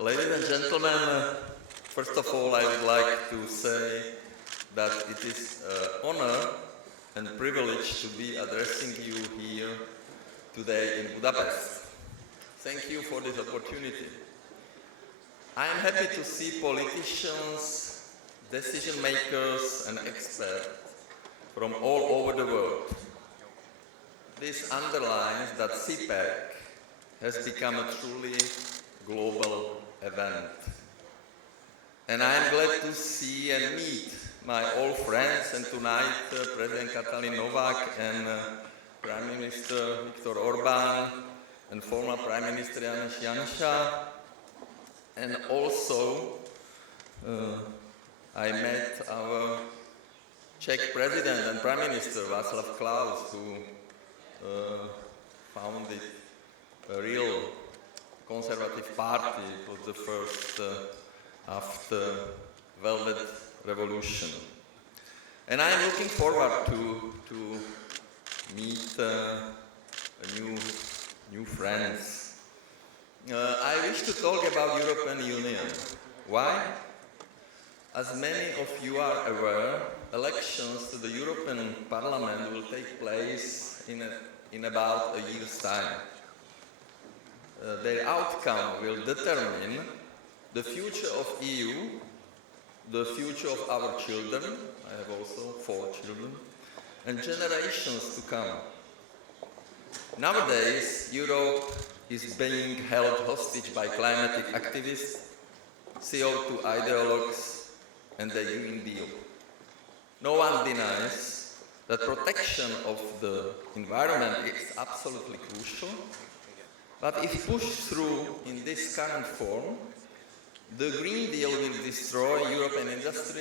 Ladies and gentlemen, first of all, I would like to say that it is an honor and privilege to be addressing you here today in Budapest. Thank you for this opportunity. I am happy to see politicians, decision makers and experts from all over the world. This underlines that CPAC has become a truly global event. And I am glad to see and meet my old friends, and tonight President Katalin Novák and Prime Minister Viktor Orbán and former Prime Minister Janez Janša. And also I met our Czech President and Prime Minister Václav Klaus, who founded a real conservative party. It was the first after Velvet Revolution. And I am looking forward to meet new friends. I wish to talk about European Union. Why? As many of you are aware, elections to the European Parliament will take place in about a year's time. Their outcome will determine the future of EU, the future of our children, I have also 4 children, and generations to come. Nowadays, Europe is being held hostage by climatic activists, CO2 ideologues, and the Green Deal. No one denies that protection of the environment is absolutely crucial, but if pushed through in this current form, the Green Deal will destroy European industry,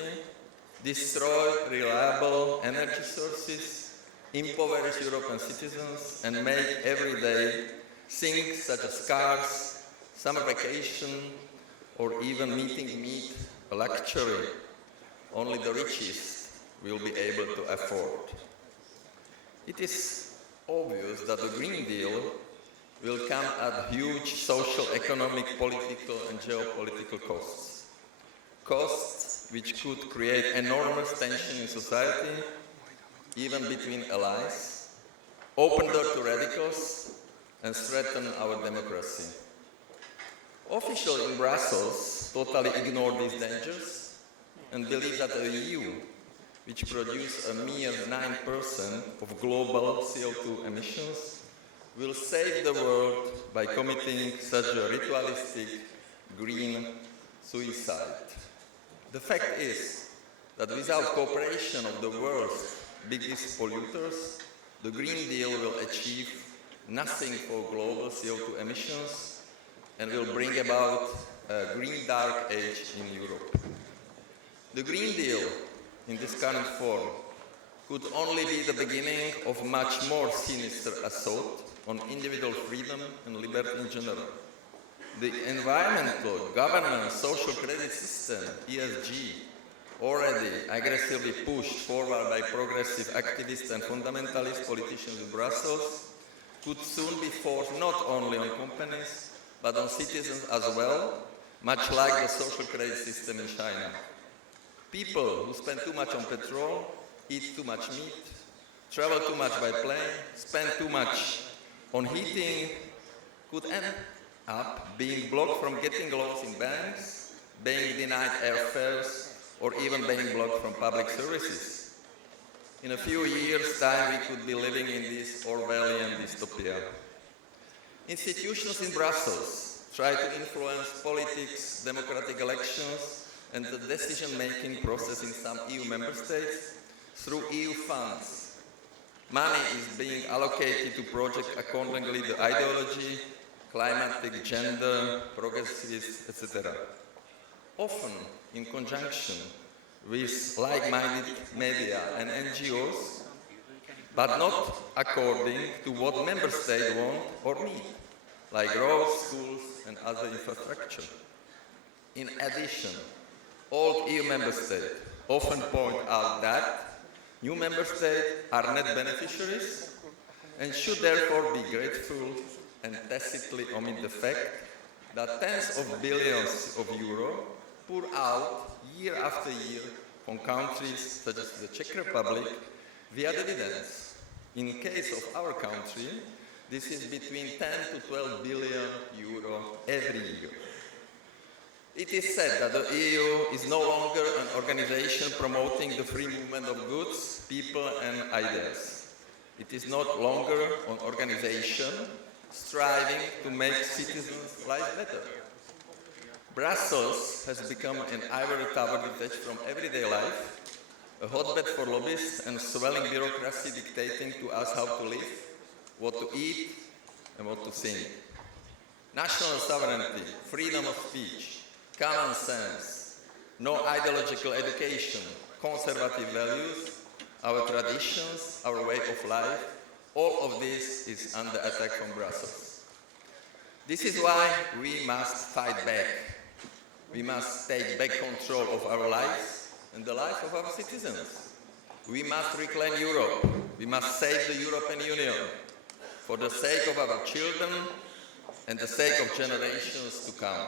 destroy reliable energy sources, impoverish European citizens, and make everyday things such as cars, summer vacation, or even meeting meat a luxury only the richest will be able to afford. It is obvious that the Green Deal will come at huge social, economic, political and geopolitical costs. Costs which could create enormous tension in society, even between allies, open door to radicals and threaten our democracy. Officials in Brussels totally ignore these dangers and believe that the EU, which produces a mere 9% of global CO2 emissions, will save the world by committing such a ritualistic green suicide. The fact is that without cooperation of the world's biggest polluters, the Green Deal will achieve nothing for global CO2 emissions and will bring about a green dark age in Europe. The Green Deal, in this current form, could only be the beginning of much more sinister assault on individual freedom and liberty in general. The environmental, governance, social credit system, ESG, already aggressively pushed forward by progressive activists and fundamentalist politicians in Brussels, could soon be forced not only on companies, but on citizens as well, much like the social credit system in China. People who spend too much on petrol, eat too much meat, travel too much by plane, spend too much on heating, could end up being blocked from getting loans in banks, being denied airfares, or even being blocked from public services. In a few years' time, we could be living in this Orwellian dystopia. Institutions in Brussels try to influence politics, democratic elections, and the decision-making process in some EU member states through EU funds. Money is being allocated to projects accordingly to ideology, climatic, gender, progressivism, etc. Often in conjunction with like-minded media and NGOs, but not according to what member states want or need, like roads, schools, and other infrastructure. In addition, all EU member states often point out that new member states are net beneficiaries and should therefore be grateful and tacitly omit the fact that tens of billions of euro pour out year after year from countries such as the Czech Republic via dividends. In case of our country, this is between 10 to 12 billion euro every year. It is said that the EU is no longer an organization promoting the free movement of goods, people and ideas. It is not longer an organization striving to make citizens' life better. Brussels has become an ivory tower detached from everyday life, a hotbed for lobbyists and swelling bureaucracy dictating to us how to live, what to eat, and what to think. National sovereignty, freedom of speech, common sense, no ideological education, conservative values, our traditions, our way of life, all of this is under attack from Brussels. This is why we must fight back. We must take back control of our lives and the lives of our citizens. We must reclaim Europe. We must save the European Union for the sake of our children and the sake of generations to come.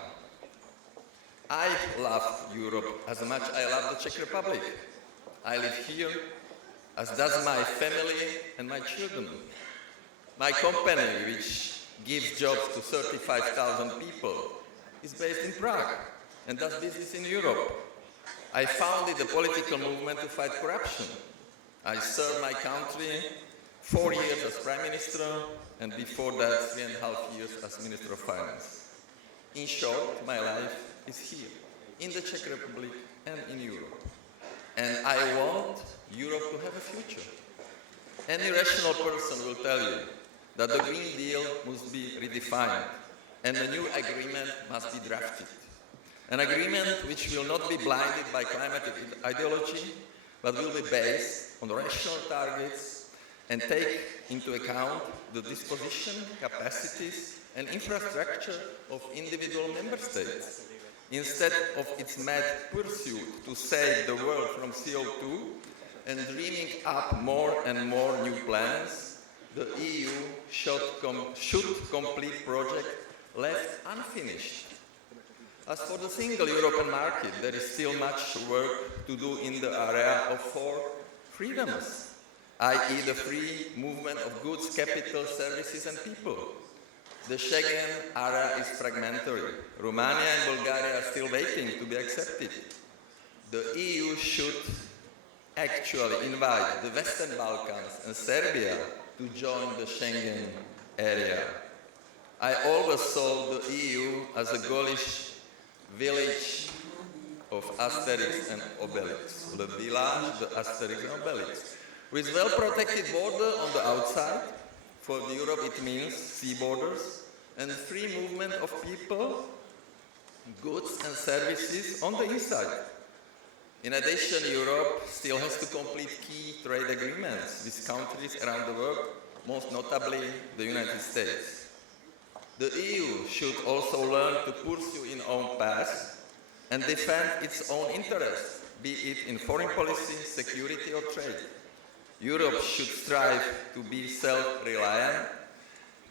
I love Europe as much as I love the Czech Republic. I live here, as does my family and my children. My company, which gives jobs to 35,000 people, is based in Prague and does business in Europe. I founded a political movement to fight corruption. I served my country 4 years as Prime Minister and before that 3.5 years as Minister of Finance. In short, my life is here, in the Czech Republic and in Europe. And I want Europe to have a future. Any rational person will tell you that the Green Deal must be redefined and a new agreement must be drafted. An agreement which will not be blinded by climatic ideology, but will be based on rational targets and take into account the disposition, capacities and infrastructure of individual member states. Instead of its mad pursuit to save the world from CO2 and dreaming up more and more new plans, the EU should complete projects left unfinished. As for the single European market, there is still much work to do in the area of four freedoms, i.e. the free movement of goods, capital, services and people. The Schengen area is fragmentary. Romania and Bulgaria are still waiting to be accepted. The EU should actually invite the Western Balkans and Serbia to join the Schengen area. I always saw the EU as a Gaulish village of Asterix and Obelix. Le village de Asterix and Obelix. With well-protected border on the outside, for Europe it means sea borders and free movement of people, goods and services on the inside. In addition, Europe still has to complete key trade agreements with countries around the world, most notably the United States. The EU should also learn to pursue its own path and defend its own interests, be it in foreign policy, security or trade. Europe should strive to be self-reliant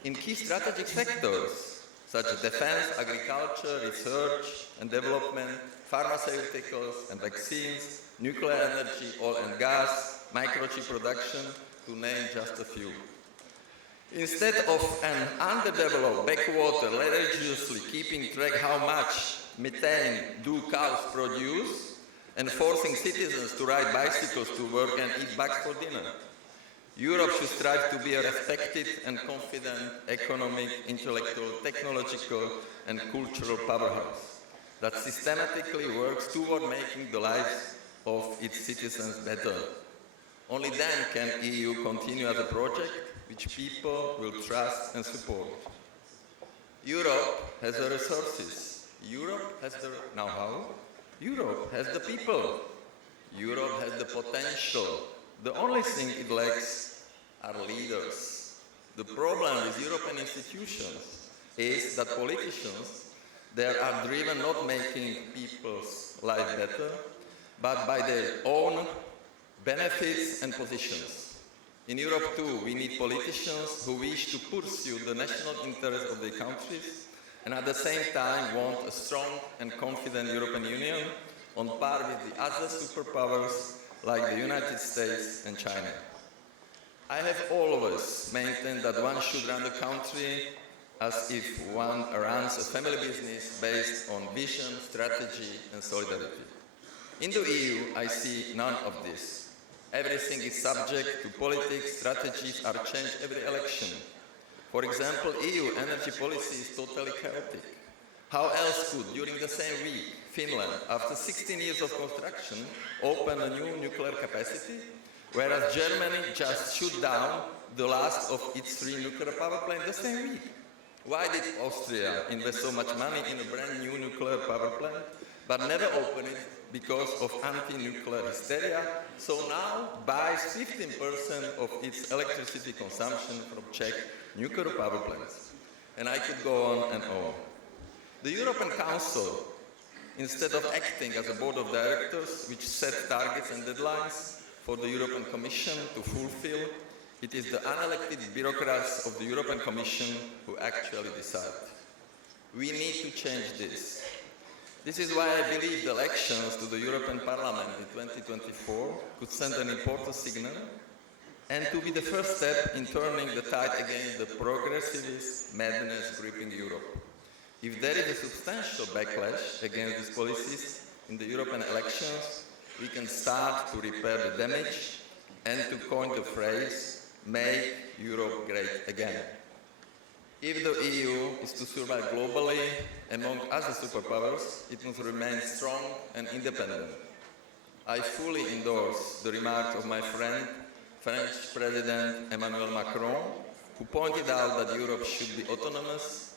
in key strategic sectors such as defense, agriculture, research and development, pharmaceuticals and vaccines, nuclear energy, oil and gas, microchip production, to name just a few. Instead of an underdeveloped backwater religiously keeping track how much methane do cows produce and forcing citizens to ride bicycles to work and eat bugs for dinner, Europe should strive to be a respected and confident economic, intellectual, technological and cultural powerhouse that systematically works toward making the lives of its citizens better. Only then can EU continue as a project which people will trust and support. Europe has the resources. Europe has the know-how. Europe has the people. Europe has the potential. The only thing it lacks are leaders. The problem with European institutions is that politicians, they are driven not making people's life better, but by their own benefits and positions. In Europe too, we need politicians who wish to pursue the national interests of their countries and at the same time want a strong and confident European Union on par with the other superpowers like the United States and China. I have always maintained that one should run the country as if one runs a family business based on vision, strategy and solidarity. In the EU, I see none of this. Everything is subject to politics, strategies are changed every election. For example, EU energy policy is totally chaotic. How else could, during the same week, Finland, after 16 years of construction, open a new nuclear capacity, whereas Germany just shut down the last of its 3 nuclear power plants the same week? Why did Austria invest so much money in a brand new nuclear power plant, but never open it because of anti-nuclear hysteria, so now buys 15% of its electricity consumption from Czech nuclear power plants? And I could go on and on. The European Council, instead of acting as a board of directors which set targets and deadlines for the European Commission to fulfill, it is the unelected bureaucrats of the European Commission who actually decide. We need to change this. This is why I believe the elections to the European Parliament in 2024 could send an important signal and to be the first step in turning the tide against the progressivist madness gripping Europe. If there is a substantial backlash against these policies in the European elections, we can start to repair the damage and to coin the phrase, "Make Europe great again." If the EU is to survive globally among other superpowers, it must remain strong and independent. I fully endorse the remarks of my friend, French President Emmanuel Macron, who pointed out that Europe should be autonomous,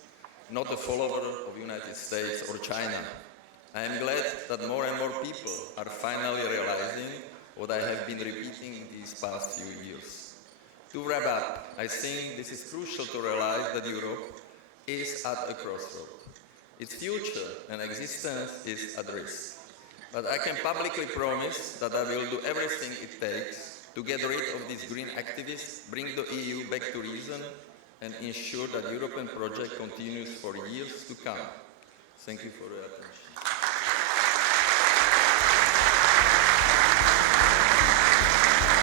not a follower of the United States or China. I am glad that more and more people are finally realizing what I have been repeating in these past few years. To wrap up, I think this is crucial to realize that Europe is at a crossroad. Its future and existence is at risk. But I can publicly promise that I will do everything it takes to get rid of these green activists, bring the EU back to reason, and ensure that the European project continues for years to come. Thank you for your attention.